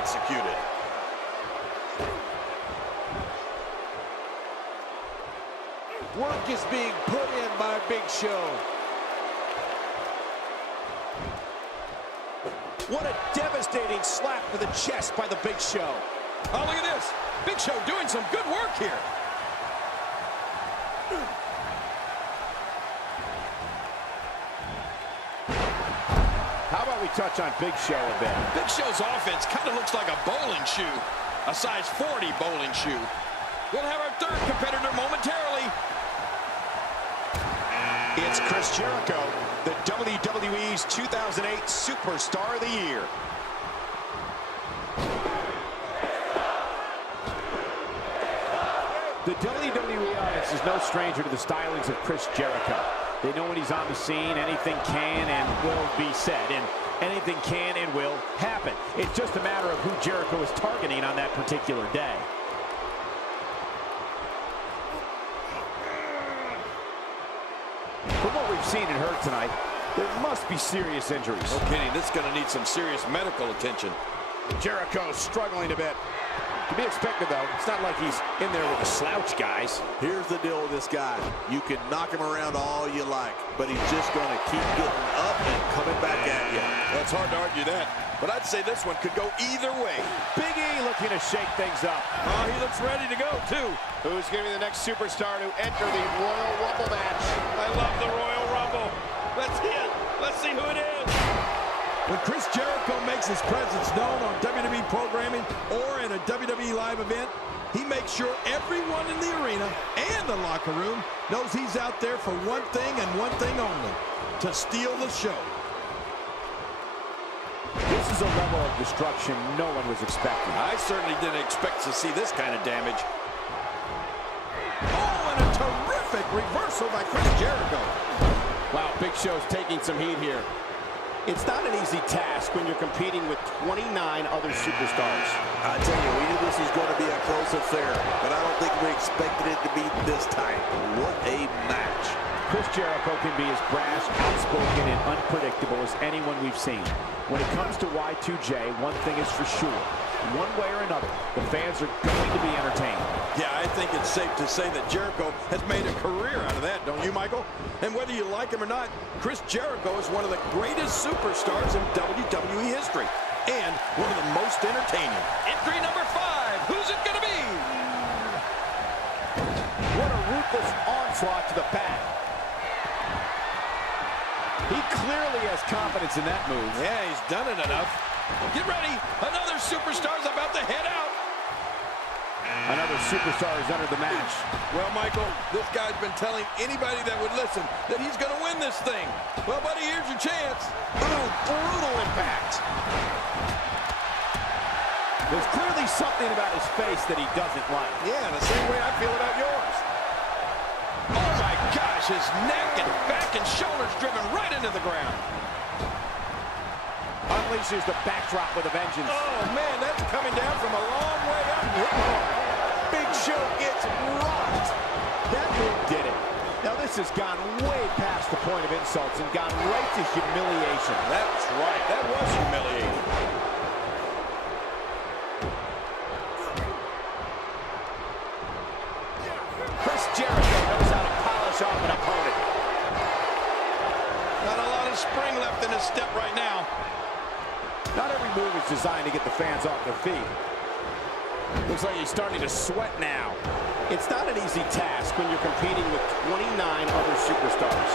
executed. Work is being put in by Big Show. What a devastating slap to the chest by the Big Show. Oh, look at this. Big Show doing some good work here. How about we touch on Big Show a bit? Big Show's offense kind of looks like a bowling shoe. A size 40 bowling shoe. We'll have our third competitor momentarily. It's Chris Jericho, the WWE's 2008 Superstar of the Year. The WWE audience is no stranger to the stylings of Chris Jericho. They know when he's on the scene, anything can and will be said, and anything can and will happen. It's just a matter of who Jericho is targeting on that particular day. From what we've seen and heard tonight, there must be serious injuries. No kidding, this is going to need some serious medical attention. Jericho struggling a bit. To be expected, though. It's not like he's in there with a slouch, guys. Here's the deal with this guy. You can knock him around all you like, but he's just going to keep getting up and coming back at you. Well, it's hard to argue that, but I'd say this one could go either way. Big E looking to shake things up. Oh, he looks ready to go, too. Who's going to be the next superstar to enter the Royal Rumble match? I love the Royal Rumble. Let's hit it. Let's see who it is. When Chris Jericho makes his presence known on WWE programming or in a WWE live event, he makes sure everyone in the arena and the locker room knows he's out there for one thing and one thing only, to steal the show. This is a level of destruction no one was expecting. I certainly didn't expect to see this kind of damage. Oh, and a terrific reversal by Chris Jericho. Wow, Big Show's taking some heat here. It's not an easy task when you're competing with 29 other superstars. I tell you, we knew this was going to be a close affair, but I don't think we expected it to be this tight. What a match. Chris Jericho can be as brash, outspoken, and unpredictable as anyone we've seen. When it comes to Y2J, one thing is for sure. One way or another, the fans are going to be entertained. Yeah, I think it's safe to say that Jericho has made a career out of that, don't you, Michael? And whether you like him or not, Chris Jericho is one of the greatest superstars in WWE history. And one of the most entertaining. Entry number 5. Who's it going to be? What a ruthless onslaught to the back. He clearly has confidence in that move. Yeah, he's done it enough. Get ready. Another superstar's about to head out. Another superstar has entered the match. Well, Michael, this guy's been telling anybody that would listen that he's going to win this thing. Well, buddy, here's your chance. Ooh, brutal impact. There's clearly something about his face that he doesn't like. Yeah, the same way I feel about yours. Oh, my gosh, his neck and back and shoulders driven right into the ground. Unleashes the backdrop with a vengeance. Oh, man, that's coming down from a long way up. Big Show gets rocked. That move did it. Now, this has gone way past the point of insults and gone right to humiliation. That's right. That was humiliating. Chris Jericho knows how to polish off an opponent. Not a lot of spring left in his step right now. Not every move is designed to get the fans off their feet. Looks like he's starting to sweat now. It's not an easy task when you're competing with 29 other superstars.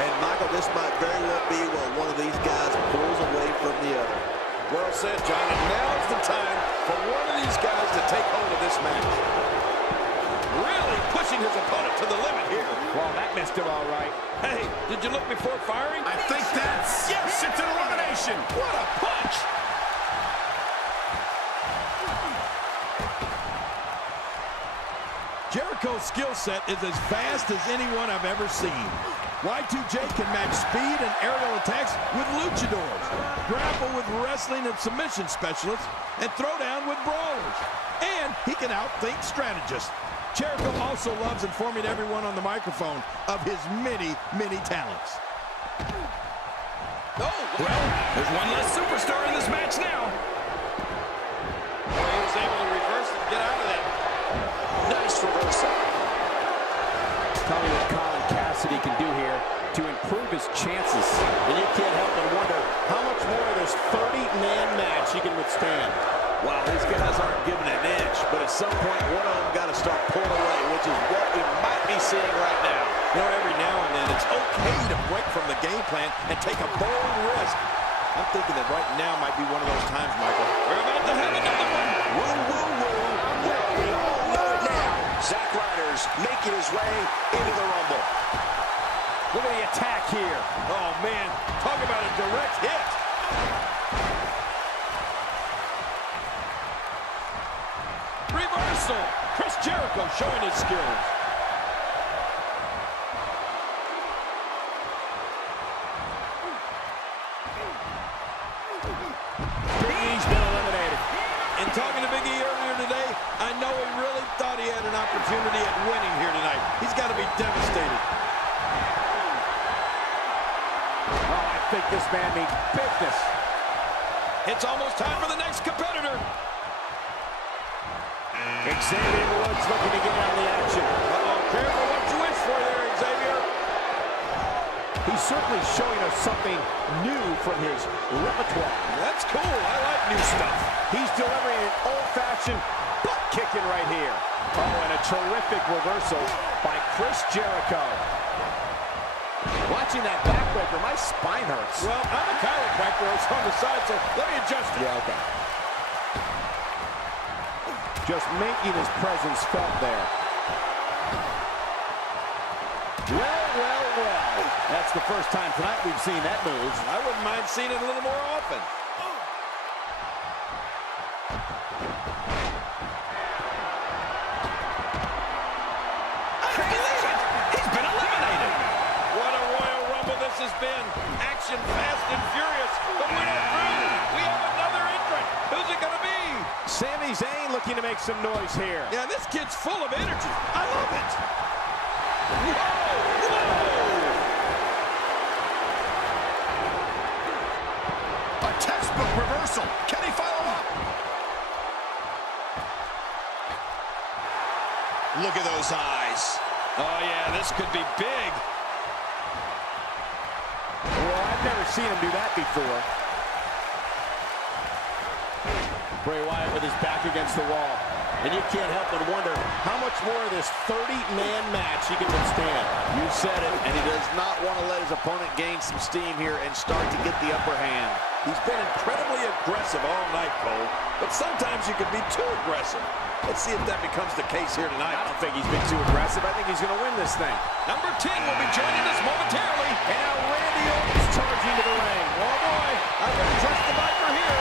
And, Michael, this might very well be where one of these guys pulls away from the other. Well said, John. And now's the time for one of these guys to take hold of this match. Really pushing his opponent to the limit here. Well, that missed him all right. Hey, did you look before firing? I think that's... Yes, it's an elimination. What a punch! Jericho's skill set is as vast as anyone I've ever seen. Y2J can match speed and aerial attacks with luchadors, grapple with wrestling and submission specialists, and throw down with brawlers. And he can outthink strategists. Jericho also loves informing everyone on the microphone of his many, many talents. Oh, well, there's one less superstar in this match now. Tell me what Colin Cassidy can do here to improve his chances. And you can't help but wonder how much more of this 30-man match he can withstand. Wow, these guys aren't giving an inch, but at some point, one of them got to start pulling away, which is what we might be seeing right now. You know, every now and then, it's okay to break from the game plan and take a bold risk. I'm thinking that right now might be one of those times, Michael. We're about to have another one. Woo, woo, woo. Well, we all know it now. Zack Ryder's making his way into the Rumble. Look at the attack here. Oh, man, talk about a direct hit. Reversal. Chris Jericho showing his skills. Big E's been eliminated. In talking to Big E earlier today, I know he really thought he had an opportunity at winning here tonight. He's got to be devastated. Oh, I think this man means business. It's almost time for the next competitor. Xavier Woods looking to get on the action. Uh-oh, careful what you wish for there, Xavier. He's certainly showing us something new from his repertoire. That's cool. I like new stuff. He's delivering an old-fashioned butt kicking right here. Oh, and a terrific reversal by Chris Jericho. Watching that backbreaker, my spine hurts. Well, I'm a chiropractor. It's on the side, so let me adjust it. Yeah, okay. Just making his presence felt there. Well. That's the first time tonight we've seen that move. I wouldn't mind seeing it a little more often. I believe it! He's been eliminated! What a Royal Rumble this has been. Action fast and furious, but we're not through. We have another entrant. Who's it gonna be? Sami Zayn looking to make some noise here. Yeah, this kid's full of energy. I love it. Whoa! A textbook reversal. Can he follow up? Look at those eyes. Oh, yeah, this could be big. Well, I've never seen him do that before. Bray Wyatt with his back against the wall. And you can't help but wonder how much more of this 30-man match he can withstand. You said it, and he does not want to let his opponent gain some steam here and start to get the upper hand. He's been incredibly aggressive all night, Cole, but sometimes you can be too aggressive. Let's see if that becomes the case here tonight. I don't think he's been too aggressive. I think he's going to win this thing. Number 10 will be joining us momentarily. And now Randy Orton's charging to the ring. Oh, boy. I wouldn't trust the Viper here.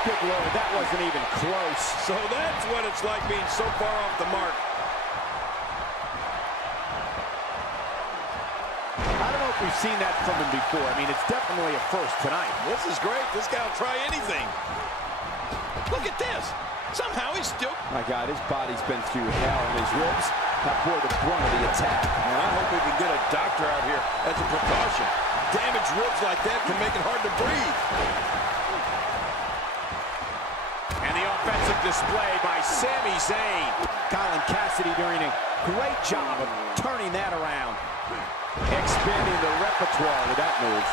Good Lord, that wasn't even close. So that's what it's like being so far off the mark. I don't know if we've seen that from him before. I mean, it's definitely a first tonight. This is great. This guy will try anything. Look at this. Somehow he's still... My God, his body's been through hell, and his ribs have bore the brunt of the attack. And I hope we can get a doctor out here as a precaution. Damaged ribs like that can make it hard to breathe. And the offensive display by Sami Zayn. Colin Cassidy doing a great job of turning that around. Expanding the repertoire with that move.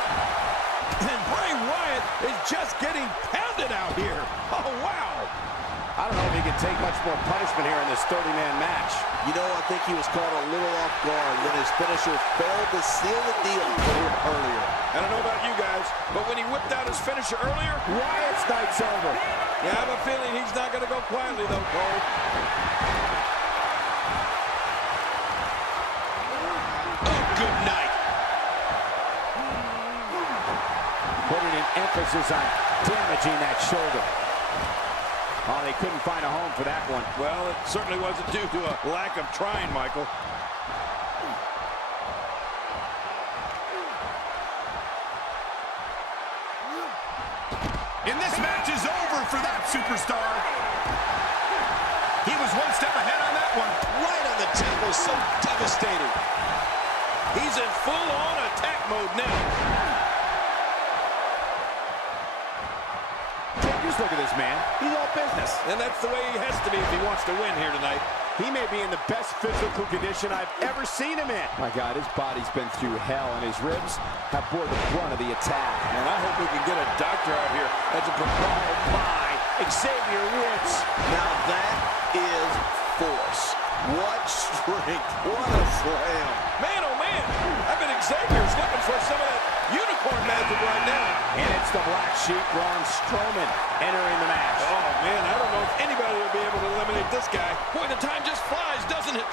And Bray Wyatt is just getting pounded out here. Oh, wow. I don't know if he can take much more punishment here in this 30-man match. You know, I think he was caught a little off guard when his finisher failed to seal the deal for him earlier. I don't know about you guys, but when he whipped out his finisher earlier, Wyatt's night's over. yeah, I have a feeling he's not going to go quietly, though, Cole. Oh, good night. Putting an emphasis on damaging that shoulder. Oh, they couldn't find a home for that one. Well, it certainly wasn't due to a lack of trying, Michael. And this match is over for that superstar. He was one step ahead on that one. Right on the temple, so devastating. He's in full-on attack mode now. Just look at this man. He's all business. And that's the way he has to be if he wants to win here tonight. He may be in the best physical condition I've ever seen him in. My God, his body's been through hell, and his ribs have bore the brunt of the attack. And I hope we can get a doctor out here as a Oh, my. Xavier Woods. Now that is force. What strength. What a slam. Man, oh man, I bet Xavier's looking for some of that unicorn magic right now. And it's the Black Sheep, Braun Strowman, entering the match. Oh man, I don't know if anybody will be able to eliminate this guy. Boy, the time just flies, doesn't it?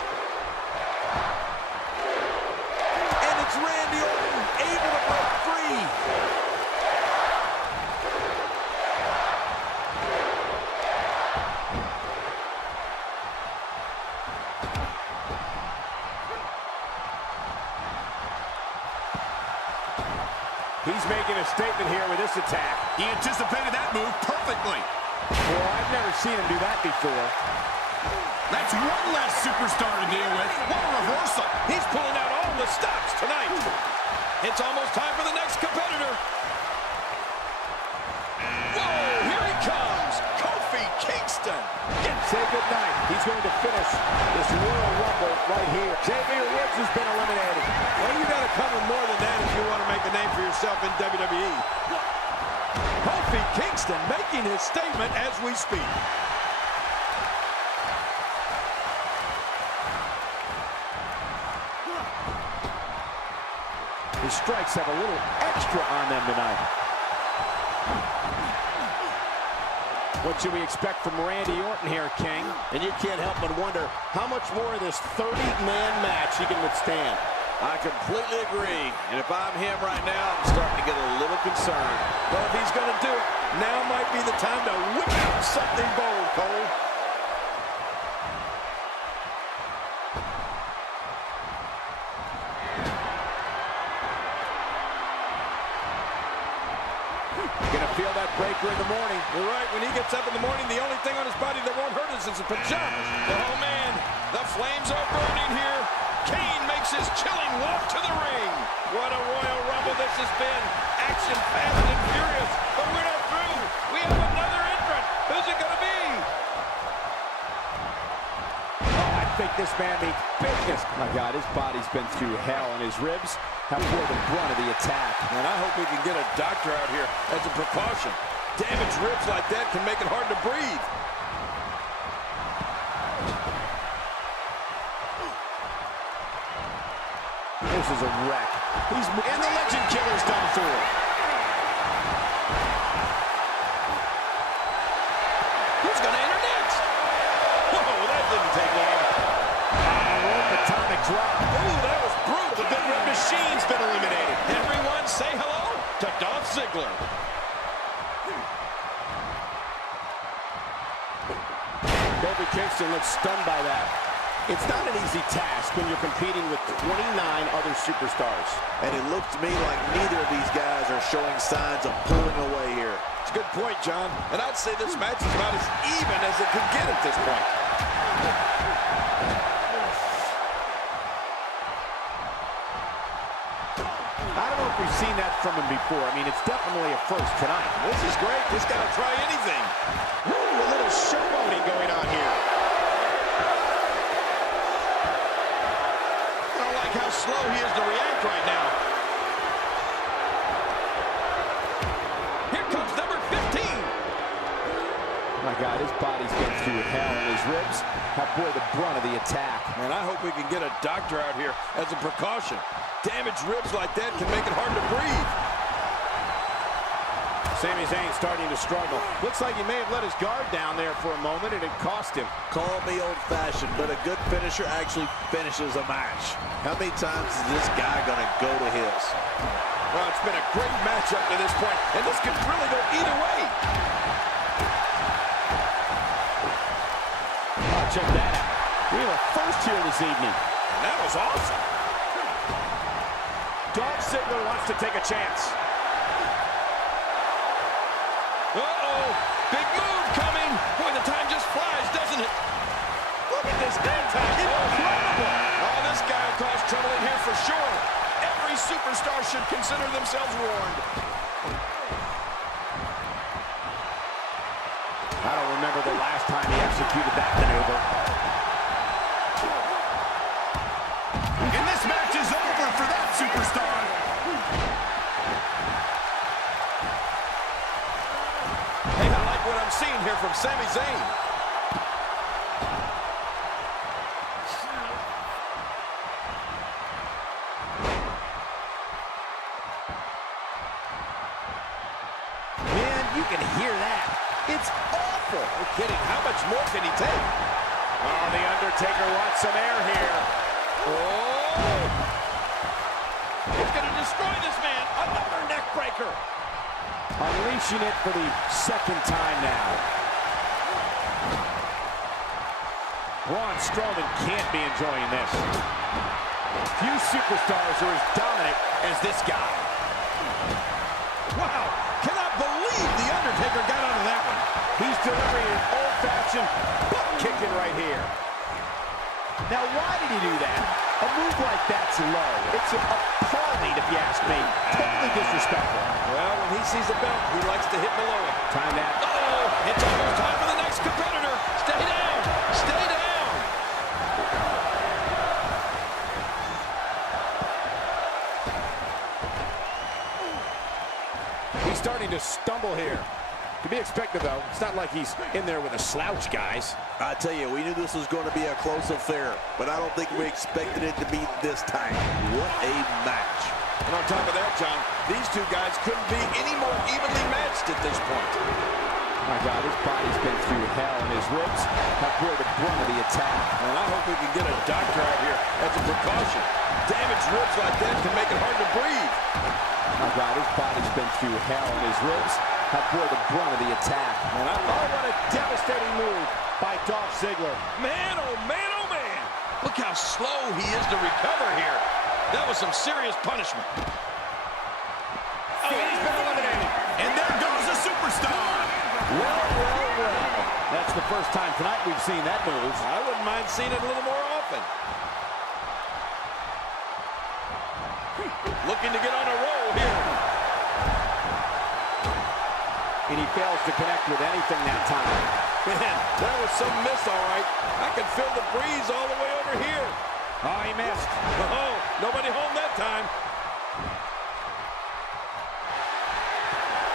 And it's Randy Orton able to break free. He's making a statement here with this attack. He anticipated that move perfectly. Well, I've never seen him do that before. That's one less superstar to deal with. What a reversal. He's pulling out all the stops tonight. It's almost time for the next competitor. Whoa, here he comes. Kofi Kingston. Say goodnight. He's going to finish this Royal Rumble right here. Xavier Woods has been eliminated. Well, you got to come with more than that if you want to make a name for yourself in WWE. Kofi Kingston making his statement as we speak. His strikes have a little extra on them tonight. What should we expect from Randy Orton here, King? And you can't help but wonder how much more of this 30-man match he can withstand. I completely agree. And if I'm him right now, I'm starting to get a little concerned. Well, if he's going to do it, now might be the time to whip out something bold, Cole. Gonna feel that breaker in the morning. You're right. When he gets up in the morning, the only thing on his body that won't hurt us is his pajamas. Oh, man. The flames are burning here. Kane makes his chilling walk to the ring. What a Royal Rumble this has been. Action fast and furious. But we're not through. We have another entrant. Who's it going to be? Oh, I think this man means business. My God, his body's been through hell, and his ribs have bore the brunt of the attack. And I hope we can get a doctor out here as a precaution. Damaged ribs like that can make it hard to breathe. This is a wreck. And the Legend Killer's done for. Who's going to enter next? Whoa, that didn't take long. Atomic drop. Ooh, that was brutal. The Big Red Machine's been eliminated. Everyone say hello to Dolph Ziggler. Kofi Kingston looks stunned by that. It's not an easy task when you're competing with 29 other superstars. And it looks to me like neither of these guys are showing signs of pulling away here. It's a good point, John. And I'd say this match is about as even as it could get at this point. I don't know if we've seen that from him before. I mean, it's definitely a first tonight. This is great. This guy will try anything. Ooh, a little showboating going on here. I don't like how slow he is to react right now. Here comes number 15. My God, his body's been through hell, and his ribs have bore the brunt of the attack. And I hope we can get a doctor out here as a precaution. Damaged ribs like that can make it hard to breathe. Sami Zayn starting to struggle. Looks like he may have let his guard down there for a moment, and it cost him. Call me old-fashioned, but a good finisher actually finishes a match. How many times is this guy going to go to his? Well, it's been a great match up to this point, and this could really go either way. Oh, check that out. We have a first here this evening. And that was awesome. Dolph Ziggler wants to take a chance. Uh-oh, big move coming. Boy, the time just flies, doesn't it? Look at this impact. Incredible. Oh, this guy will cause trouble in here for sure. Every superstar should consider themselves warned. I don't remember the last time he executed that maneuver. from Sami Zayn. Man, you can hear that. It's awful. No kidding. How much more can he take? Oh, the Undertaker wants some air here. Oh! He's going to destroy this man. Another neck breaker. Unleashing it for the second time now. Braun Strowman can't be enjoying this. Few superstars are as dominant as this guy. Wow. Cannot believe The Undertaker got out of that one. He's delivering an old-fashioned butt kicking right here. Now, why did he do that? A move like that's low. It's appalling, if you ask me. Totally disrespectful. Well, when he sees a belt, he likes to hit below it. Time that. Uh-oh! It's almost time for the next competitor. Stay down! Stay down! He's starting to stumble here. To be expected, though. It's not like he's in there with a slouch, guys. I tell you, we knew this was going to be a close affair, but I don't think we expected it to be this time. What a match. And on top of that, John, these two guys couldn't be any more evenly matched at this point. My God, his body's been through hell, and his ribs have bore the brunt of the attack. And I hope we can get a doctor out here as a precaution. Damaged ribs like that can make it hard to breathe. My God, his body's been through hell, and his ribs have bore the brunt of the attack. And Oh, what a devastating move by Dolph Ziggler. man, oh man, oh man. Look how slow he is to recover here. That was some serious punishment. Oh, and he's been eliminated. And there goes a superstar. Well. That's the first time tonight we've seen that move. I wouldn't mind seeing it a little more often. Looking to get on a roll here. And he fails to connect with anything that time. Man, that was some miss, all right. I can feel the breeze all the way over here. Oh, he missed. Oh, nobody home that time.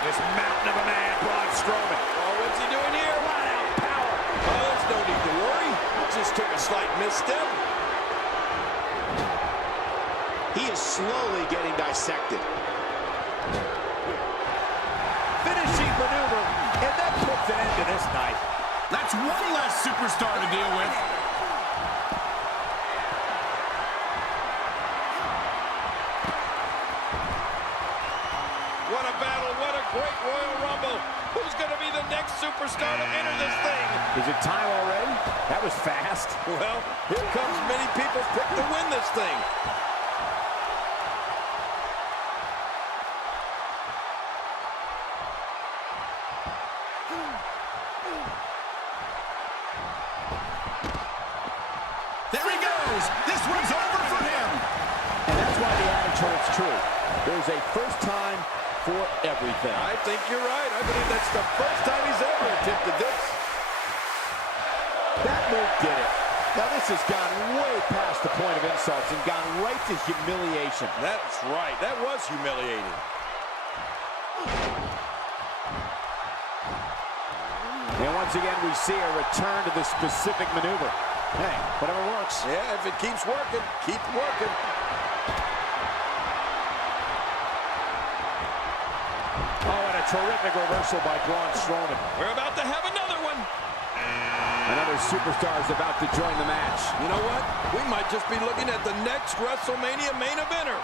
This mountain of a man, Braun Strowman. Oh, what's he doing here? Flat out power. Oh, there's no need to worry. Just took a slight misstep. He is slowly getting dissected. Finishing maneuver, and that puts an end to this night. That's one less superstar to deal with. What a battle. What a great Royal Rumble. Who's going to be the next superstar to enter this thing? Is it time already? That was fast. Well, here comes many people's pick to win this thing. There he goes. This one's over for him. And that's why the adage holds true. There's a first time for everything. I think you're right. I believe that's the first time he's ever attempted this. That move did it. Now this has gone way past the point of insults and gone right to humiliation. That's right. That was humiliating. And once again, we see a return to the specific maneuver. Hey, whatever works. Yeah, if it keeps working, keep working. Oh, and a terrific reversal by Braun Strowman. We're about to have another one. Another superstar is about to join the match. You know what? We might just be looking at the next WrestleMania main eventer.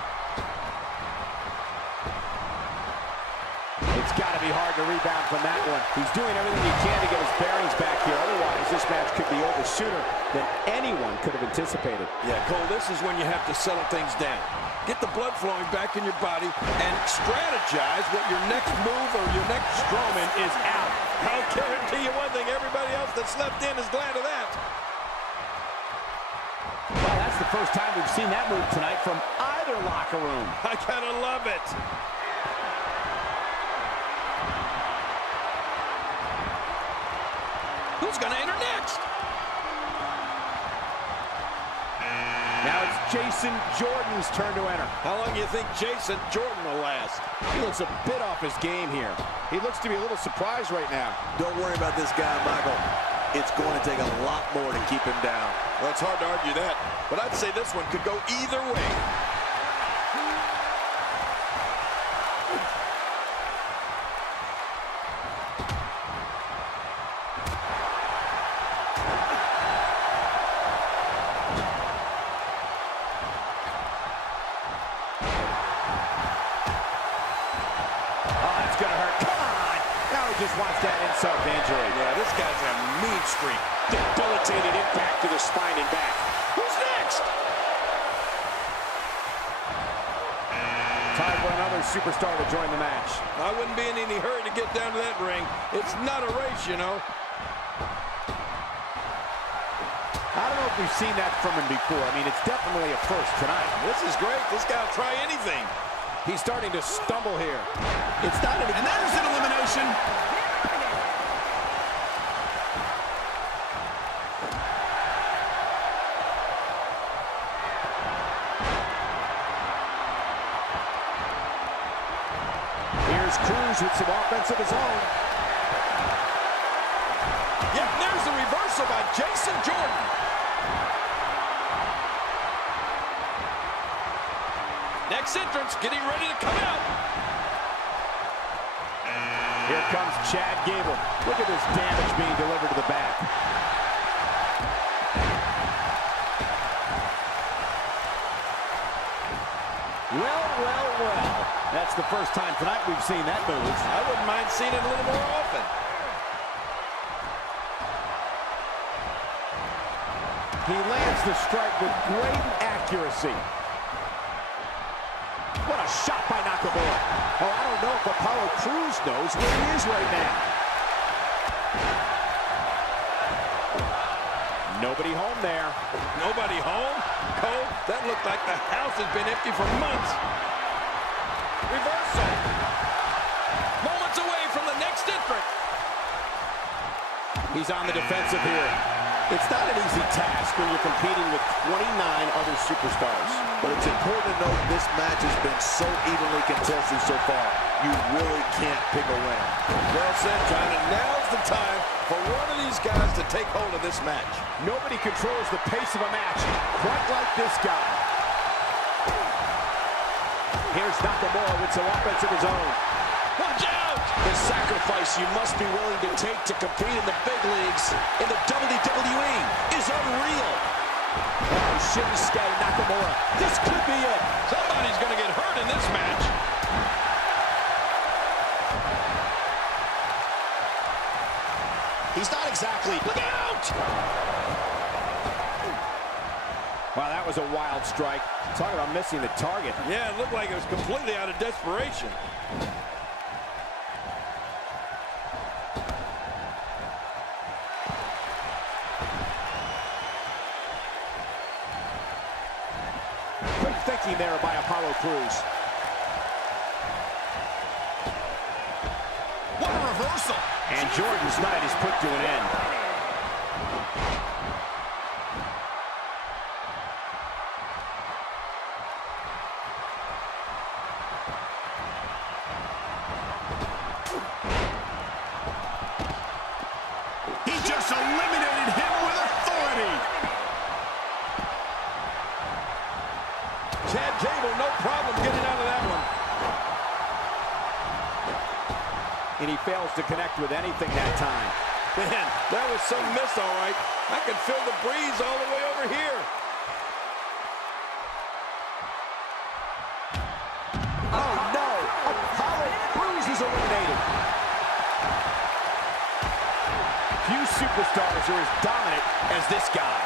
It's got to be hard to rebound from that one. He's doing everything he can to get his bearings back here. Otherwise, this match could be over sooner than anyone could have anticipated. Yeah, Cole, this is when you have to settle things down. Get the blood flowing back in your body and strategize what your next move or your next Strowman is out. I'll guarantee you one thing, everybody else that slept in is glad of that. Well, that's the first time we've seen that move tonight from either locker room. I gotta love it. Who's gonna enter next? Now it's Jason Jordan's turn to enter. How long do you think Jason Jordan will last? He looks a bit off his game here. He looks to be a little surprised right now. Don't worry about this guy, Michael. It's going to take a lot more to keep him down. Well, it's hard to argue that, but I'd say this one could go either way. Just wants that insult to injury. Yeah, this guy's a mean streak. Debilitating impact to the spine and back. Who's next? Time for another superstar to join the match. I wouldn't be in any hurry to get down to that ring. It's not a race, you know. I don't know if we've seen that from him before. I mean, it's definitely a first tonight. This is great. This guy will try anything. He's starting to stumble here. It's not an... And there's an elimination. Here's Cruz with some offense of his own. Yep, there's the reversal by Jason Jordan. Next entrance, getting ready to come out. Here comes Chad Gable. Look at this damage being delivered to the back. Well. That's the first time tonight we've seen that move. I wouldn't mind seeing it a little more often. He lands the strike with great accuracy. What a shot by Nakamura. Oh, I don't know if Apollo Crews knows where he is right now. Nobody home there. Nobody home? Cole, that looked like the house has been empty for months. Reversal. Moments away from the next entrant. He's on the defensive here. It's not an easy task when you're competing with 29 other superstars. But it's important to note this match has been so evenly contested so far. You really can't pick a winner. Well said, John, and now's the time for one of these guys to take hold of this match. Nobody controls the pace of a match quite like this guy. Here's Nakamura with some offense of his own. Watch out! The sacrifice you must be willing to take to compete in the big leagues in the WWE is unreal. Oh, Shinsuke Nakamura. This could be it. Somebody's going to get hurt in this match. He's not exactly... Look out! Wow, that was a wild strike. Talk about missing the target. Yeah, it looked like it was completely out of desperation. Quick thinking there by Apollo Crews. What a reversal. And Jordan's night is put to an end. He just eliminated him with authority. Chad Gable, no problem getting out of that one. And he fails to connect with anything that time. Man, that was some miss, all right. I can feel the breeze all the way over here. Oh, no. Apollo Crews is eliminated. Few superstars are as dominant as this guy.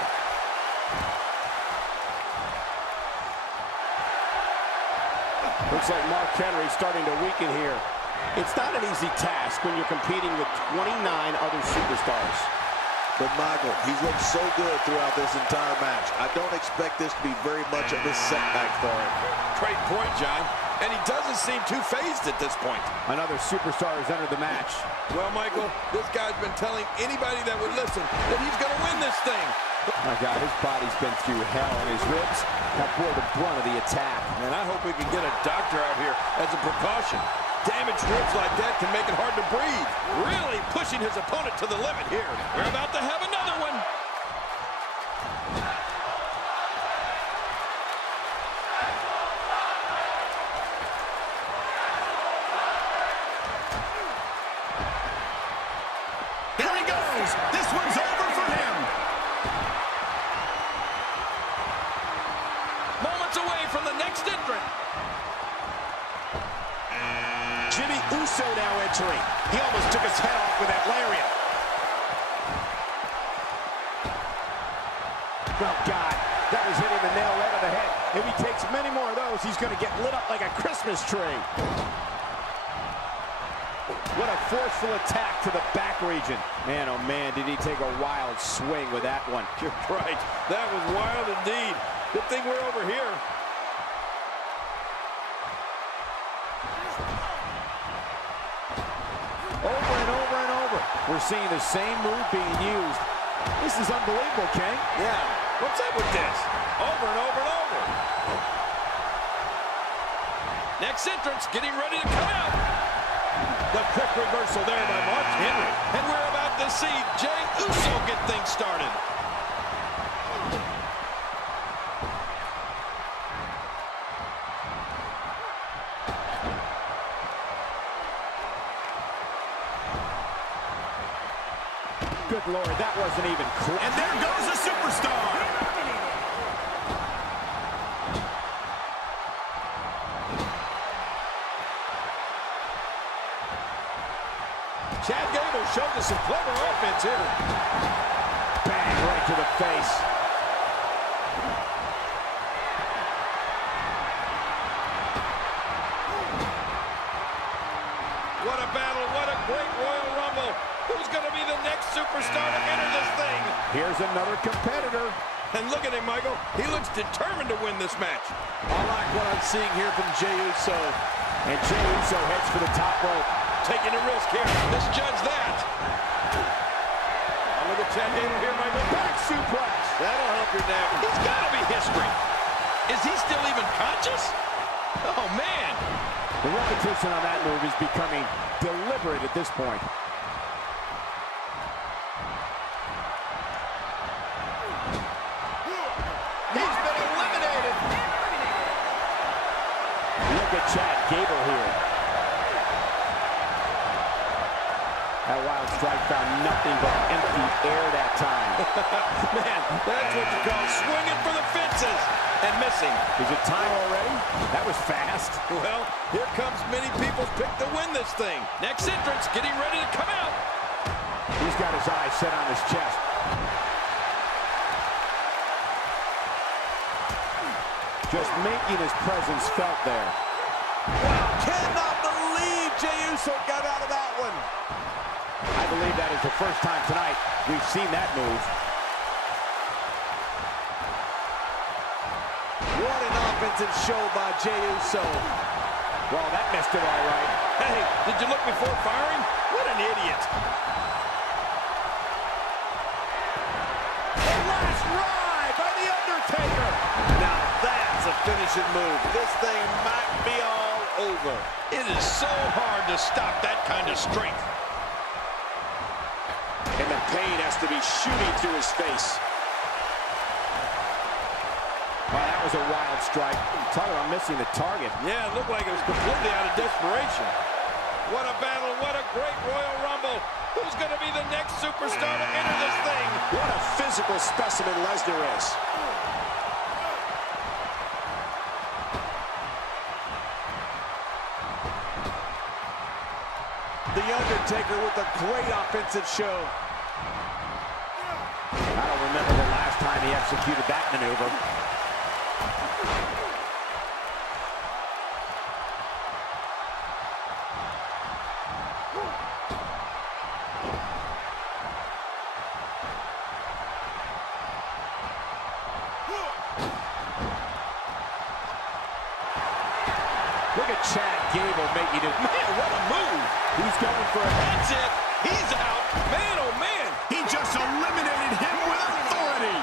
Looks like Mark Henry starting to weaken here. It's not an easy task when you're competing with 29 other superstars. But Michael, he's looked so good throughout this entire match. I don't expect this to be very much of a setback for him. Great point, John. and he doesn't seem too phased at this point. Another superstar has entered the match. Well, Michael, this guy's been telling anybody that would listen that he's going to win this thing. My God, his body's been through hell, and his ribs have bore the brunt of the attack. And I hope we can get a doctor out here as a precaution. Damaged ribs like that can make it hard to breathe. Really pushing his opponent to the limit here. We're about to have another one. Here he goes. This one's over for him. Moments away from the next entrant. Jimmy Uso now entering. He almost took his head off with that lariat. Oh, God, that was hitting the nail right on the head. If he takes many more of those, he's going to get lit up like a Christmas tree. What a forceful attack to the back region. Man, oh man, did he take a wild swing with that one. You're right. That was wild indeed. Good thing we're over here. Over and over and over. We're seeing the same move being used. This is unbelievable, King. Yeah. What's up with this? Over and over and over. Next entrance getting ready to come out. The quick reversal there by Mark Henry. And we're about to see Jey Uso get things started. Good Lord, that wasn't even close. And there goes a superstar. Chad Gable shows us some clever offense here. Bang, right to the face. What a battle, what a great Royal Rumble. Who's going to be the next superstar to enter this thing? Here's another competitor. And look at him, Michael. He looks determined to win this match. I like what I'm seeing here from Jey Uso. And Jey Uso heads for the top rope. Taking a risk here. Let's judge that. Oh, look at Chad Gable here, Michael. Back suplex. That'll help your neck. He's got to be history. Is he still even conscious? Oh, man. The repetition on that move is becoming deliberate at this point. He's been eliminated. Look at Chad Gable here. That wild strike found nothing but empty air that time. Man, that's what you call swinging for the fences and missing. Is it time already? That was fast. Well, here comes many people's pick to win this thing. Next entrance getting ready to come out. He's got his eyes set on his chest. Just making his presence felt there. Wow, cannot believe Jey Uso got out of that one. I believe that is the first time tonight we've seen that move. What an offensive show by Jey Uso. Well, that missed it all right. Hey, did you look before firing? What an idiot. The last ride by The Undertaker. Now that's a finishing move. This thing might be all over. It is so hard to stop that kind of strength. And the pain has to be shooting through his face. Wow, that was a wild strike. Talk about missing the target. Yeah, it looked like it was completely out of desperation. What a battle, what a great Royal Rumble. Who's going to be the next superstar to enter this thing? What a physical specimen Lesnar is. The Undertaker with a great offensive show. I don't remember the last time he executed that maneuver. We're Look at Chad Gable making it. Man, what a move. He's going for it. That's it. He's out. Man, oh, man. He just eliminated him with authority.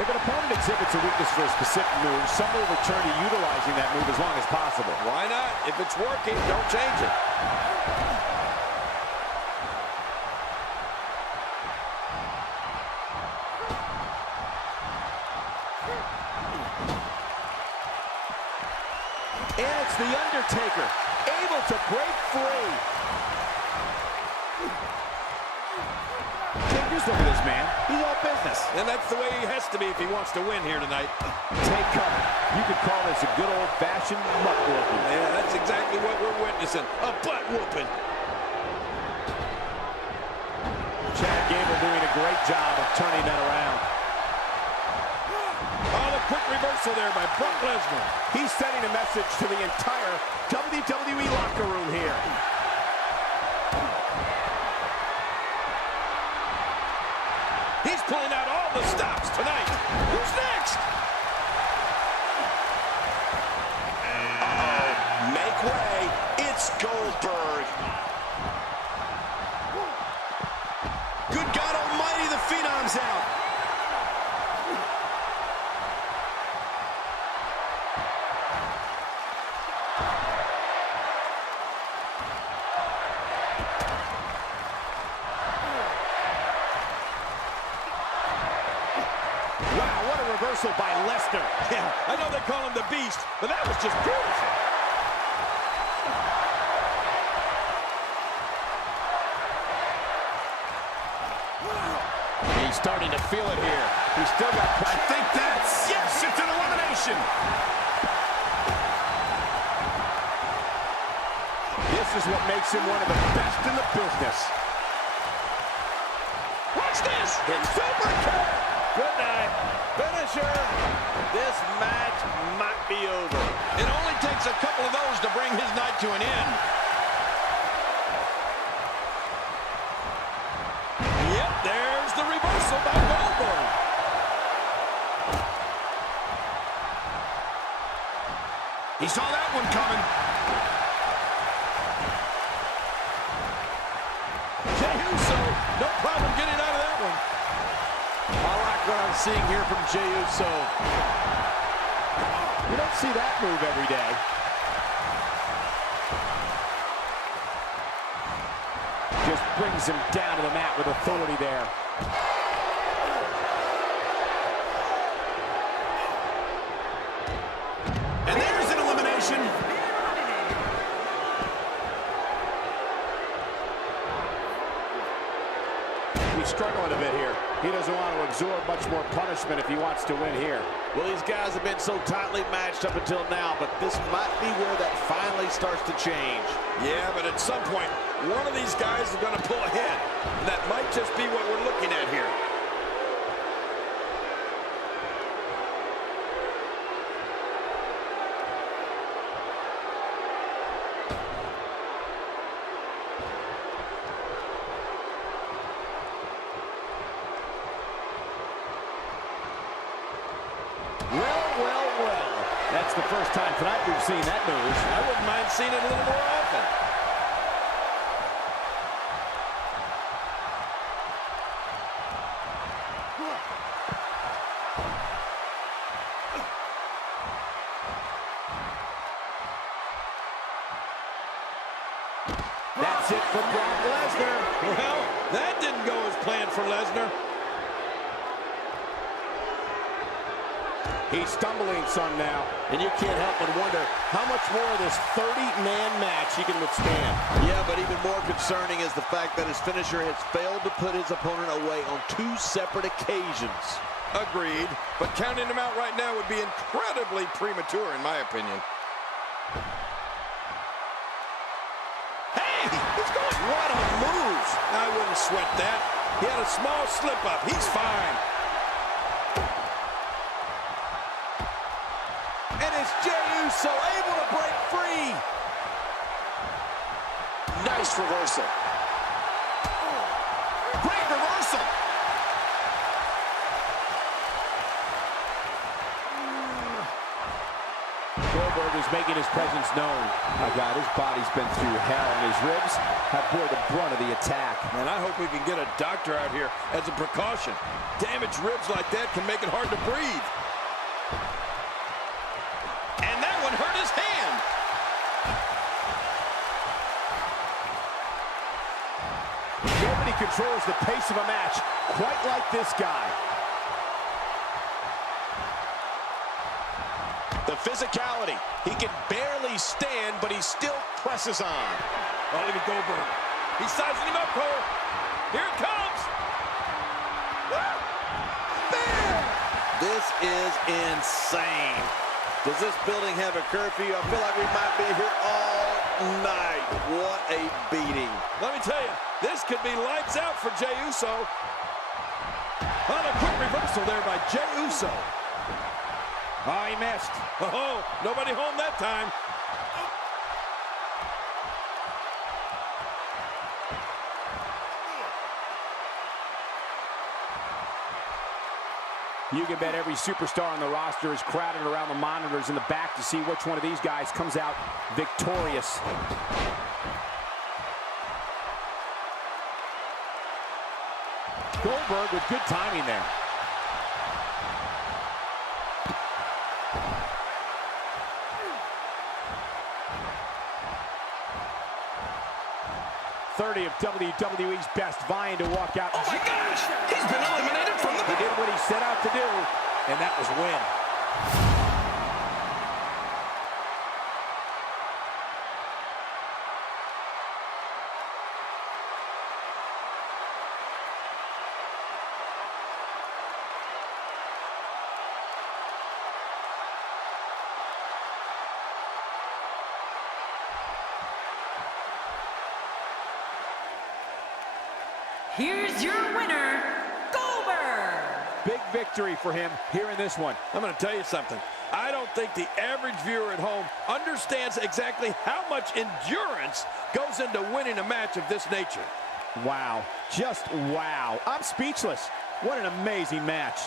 If an opponent exhibits a weakness for a specific move, some will return to utilizing that move as long as possible. Why not? If it's working, don't change it. And it's The Undertaker, able to break free. Look at this man. He's all business. And that's the way he has to be if he wants to win here tonight. Take cover. You could call this a good old-fashioned butt whooping. Yeah, that's exactly what we're witnessing. A butt whooping. Chad Gable doing a great job of turning that around. Oh, the quick reversal there by Brock Lesnar. He's sending a message to the entire WWE locker room here. He's pulling out all the stops tonight. Who's next? Uh-oh. Make way. It's Goldberg. Good God Almighty, the Phenom's out. Wow, what a reversal by Lesnar. Yeah, I know they call him the Beast, but that was just beautiful. He's starting to feel it here. He's still got... I think that's... Yes, it's an elimination. This is what makes him one of the best in the business. Watch this. It's super kick. Good night. Finisher. This match might be over. It only takes a couple of those to bring his night to an end. Yep, there's the reversal by Goldberg. He saw that one coming. Jey Uso, no problem getting out of that one. I like what I'm seeing here from Jey Uso. You don't see that move every day. Just brings him down to the mat with authority there. And there's an elimination. He's struggling a bit here. He doesn't want to absorb much more punishment if he wants to win here. Well, these guys have been so tightly matched up until now, but this might be where that finally starts to change. Yeah, but at some point, one of these guys is going to pull ahead. And that might just be what we're looking at here. Well. That's the first time tonight we've seen that move. I wouldn't mind seeing it a little more often. That's it for Brock Lesnar. Well, that didn't go as planned for Lesnar. He's stumbling some now. And you can't help but wonder how much more of this 30-man match he can withstand. Yeah, but even more concerning is the fact that his finisher has failed to put his opponent away on 2 separate occasions. Agreed, but counting him out right now would be incredibly premature, in my opinion. Hey, he's going. What a move! I wouldn't sweat that. He had a small slip-up. He's fine. And it's Jey Uso able to break free. Nice reversal. Great reversal. is making his presence known. My God, his body's been through hell, and his ribs have bore the brunt of the attack. And I hope we can get a doctor out here as a precaution. Damaged ribs like that can make it hard to breathe. And that one hurt his hand. Nobody controls the pace of a match quite like this guy. The physicality. He can barely stand, but he still presses on. Oh, look at Goldberg. He's sizing him up, Cole. Here it comes. Bam! This is insane. Does this building have a curfew? I feel like we might be here all night. What a beating. Let me tell you, this could be lights out for Jey Uso. On a quick reversal there by Jey Uso. Oh, he missed. Oh, nobody home that time. You can bet every superstar on the roster is crowded around the monitors in the back to see which one of these guys comes out victorious. Goldberg with good timing there. .30 of WWE's best, vying to walk out. Oh my gosh! He's been eliminated from the... He did what he set out to do, and that was win. Here's your winner, Goldberg. Big victory for him here in this one. I'm going to tell you something. I don't think the average viewer at home understands exactly how much endurance goes into winning a match of this nature. Wow. Just wow. I'm speechless. What an amazing match.